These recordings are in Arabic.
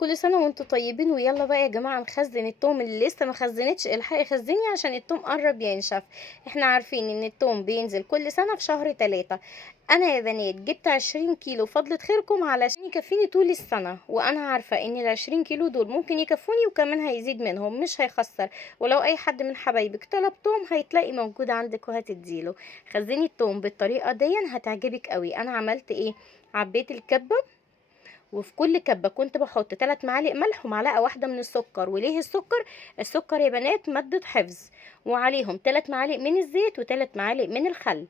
كل سنة وانتم طيبين. ويلا بقى يا جماعة نخزن التوم اللي لسه ما خزنتش، الحقي خزني عشان التوم قرب ينشف. احنا عارفين ان التوم بينزل كل سنة في شهر 3. انا يا بنات جبت 20 كيلو فضلة خيركم علشان يكفيني طول السنة، وانا عارفة ان ال20 كيلو دول ممكن يكفوني وكمان هيزيد منهم مش هيخسر. ولو اي حد من حبايبك طلب توم هيتلاقي موجود عندك وهتديله. خزني التوم بالطريقة دي هتعجبك قوي. انا عملت ايه؟ عبيت الكبة، وفي كل كبة كنت بحط 3 معالق ملح ومعلقة واحدة من السكر. وليه السكر؟ السكر يا بنات مادة حفظ. وعليهم 3 معالق من الزيت و3 معالق من الخل.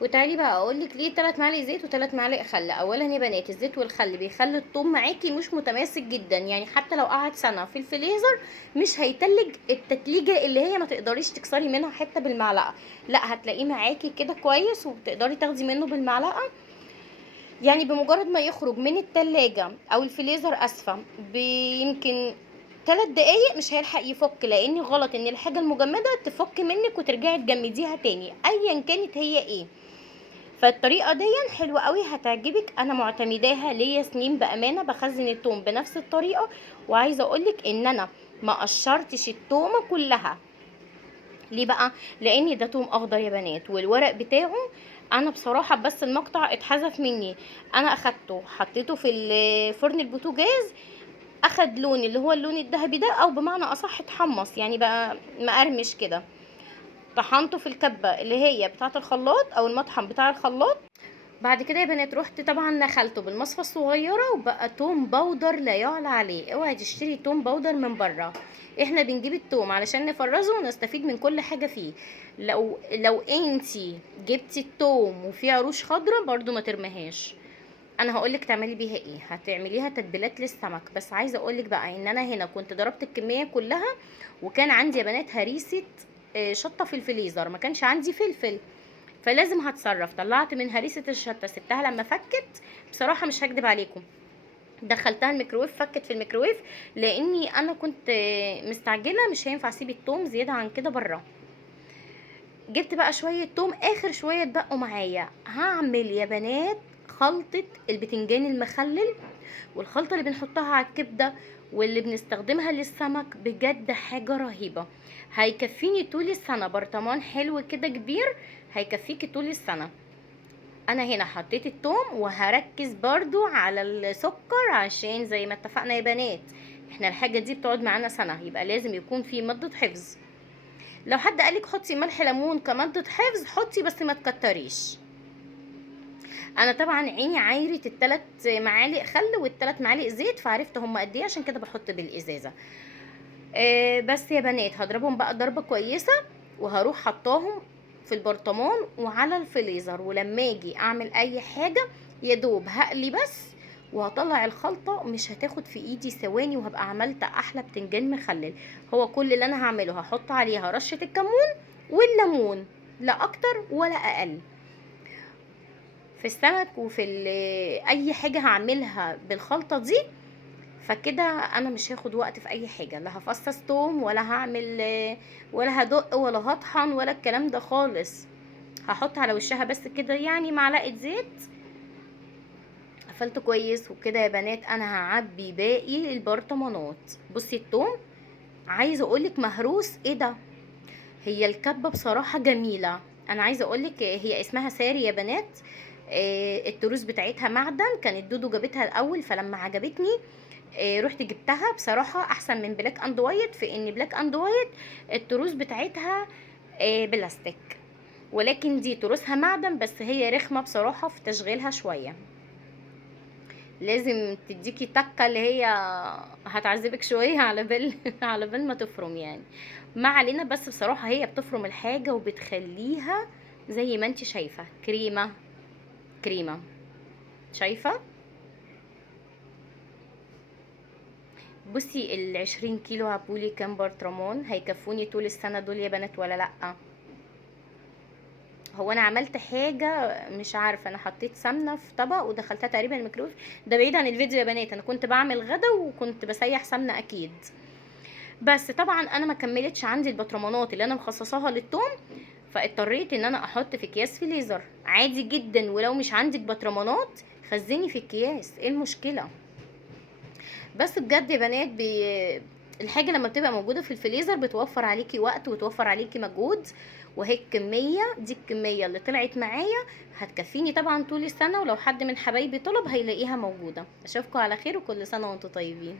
وتعالي بقى اقولك ليه 3 معالق زيت و3 معالق خل. اولا يا بنات الزيت والخل بيخلي الثوم معاكي مش متماسك جدا، يعني حتى لو قعد سنة في الفريزر مش هيتلج التتليجة اللي هي ما تقدريش تكسري منها حتة بالمعلقة، لا هتلاقيه معاكي كده كويس وبتقدري تاخدي منه بالمعلقة. يعني بمجرد ما يخرج من التلاجة او الفريزر اسفة بيمكن 3 دقايق مش هيلحق يفك، لان غلط ان الحاجة المجمدة تفك منك وترجعي تجمديها تاني ايا كانت هي ايه. فالطريقة دي حلوة قوي هتعجبك، انا معتمداها ليا سنين بامانة، بخزن التوم بنفس الطريقة. وعايزة اقولك ان انا ما قشرتش التومة كلها. ليه بقى؟ لان ده توم اخضر يا بنات والورق بتاعه انا بصراحه بس المقطع اتحذف مني. انا اخدته حطيته في فرن البوتاجاز، اخد لون اللي هو اللون الذهبي ده، او بمعنى اصح اتحمص يعني بقى مقرمش كده. طحنته في الكبه اللي هي بتاعه الخلاط او المطحن بتاع الخلاط. بعد كده يا بنات رحت طبعا نخلته بالمصفى الصغيره وبقى توم بودر لا يعلى عليه. اوعي تشتري توم بودر من بره، احنا بنجيب التوم علشان نفرزه ونستفيد من كل حاجه فيه. لو انتي جبتي التوم وفيه عروش خضراء برضو ما ترميهاش. انا هقولك تعملي بيها ايه، هتعمليها تتبيلات للسمك. بس عايزه اقولك بقى ان انا هنا كنت ضربت الكميه كلها، وكان عندي يا بنات هريسه شطه في الفريزر، ما كانش عندي فلفل، فلازم هتصرف. طلعت من هريسه الشطه سبتها لما فكت، بصراحه مش هكدب عليكم دخلتها الميكرويف فكت في الميكرويف، لاني انا كنت مستعجله مش هينفع اسيب التوم زياده عن كده بره. جبت بقى شويه توم اخر شويه اتبقوا معايا. هعمل يا بنات خلطه البتنجان المخلل، والخلطه اللي بنحطها على الكبده واللي بنستخدمها للسمك، بجد حاجه رهيبه. هيكفيني طول السنه، برطمان حلو كده كبير هيكفيكي طول السنه. انا هنا حطيت التوم وهركز برضو على السكر عشان زي ما اتفقنا يا بنات احنا الحاجة دي بتقعد معانا سنة، يبقى لازم يكون في مادة حفظ. لو حد قالك حطي ملح ليمون كمادة حفظ حطي، بس ما تكتريش. انا طبعا عيني عايرة الثلاث معالق خل والثلاث معالق زيت، فعرفت هم قد ايه عشان كده بحط بالازازة. بس يا بنات هضربهم بقى ضربة كويسة، وهروح حطاهم في البرطمان وعلى الفريزر. ولما اجي اعمل اي حاجة يا دوب هقلي بس وهطلع الخلطة، مش هتاخد في ايدي ثواني وهبقى عملت احلى بتنجان مخلل. هو كل اللي انا هعمله هحط عليها رشة الكمون والليمون، لا اكتر ولا اقل. في السمك وفي اي حاجة هعملها بالخلطة دي، فكده انا مش هاخد وقت في اي حاجه، لا هفصص توم ولا هعمل ولا هدق ولا هطحن ولا الكلام ده خالص. هحط على وشها بس كده يعني معلقه زيت. قفلت كويس وكده يا بنات انا هعبي باقي البرطمانات. بصي التوم عايزه اقولك مهروس ايه ده، هي الكبه بصراحه جميله. انا عايزه اقولك هي اسمها ساري يا بنات. التروس بتاعتها معدن، كانت دودو جابتها الاول فلما عجبتني رحت جبتها. بصراحة احسن من بلاك اند وايت، في ان بلاك اند وايت التروس بتاعتها بلاستيك، ولكن دي تروسها معدن، بس هي رخمة بصراحة في تشغيلها شوية. لازم تديكي تكة اللي هي هتعذبك شوية على بال على بال ما تفرم يعني. ما علينا، بس بصراحة هي بتفرم الحاجة وبتخليها زي ما انت شايفة كريمة كريمة. شايفة؟ بصي ال20 كيلو عبولي كام برطمان هيكفوني طول السنة دول يا بنات ولا لأ؟ هو انا عملت حاجة مش عارفة، انا حطيت سمنة في طبق ودخلتها تقريبا الميكرويف. ده بعيد عن الفيديو يا بنات، انا كنت بعمل غدا وكنت بسيح سمنة اكيد. بس طبعا انا ما كملتش عندي البطرمانات اللي انا مخصصاها للتوم، فاضطريت ان انا احط في اكياس فريزر عادي جدا. ولو مش عندك بطرمانات خزني في اكياس، ايه المشكلة؟ بس بجد يا بنات الحاجة لما بتبقى موجودة في الفريزر بتوفر عليكي وقت وتوفر عليكي مجهود. وهي الكمية دي، الكمية اللي طلعت معايا هتكفيني طبعا طول السنة، ولو حد من حبايبي طلب هيلاقيها موجودة. اشوفكم على خير وكل سنة وانتم طيبين.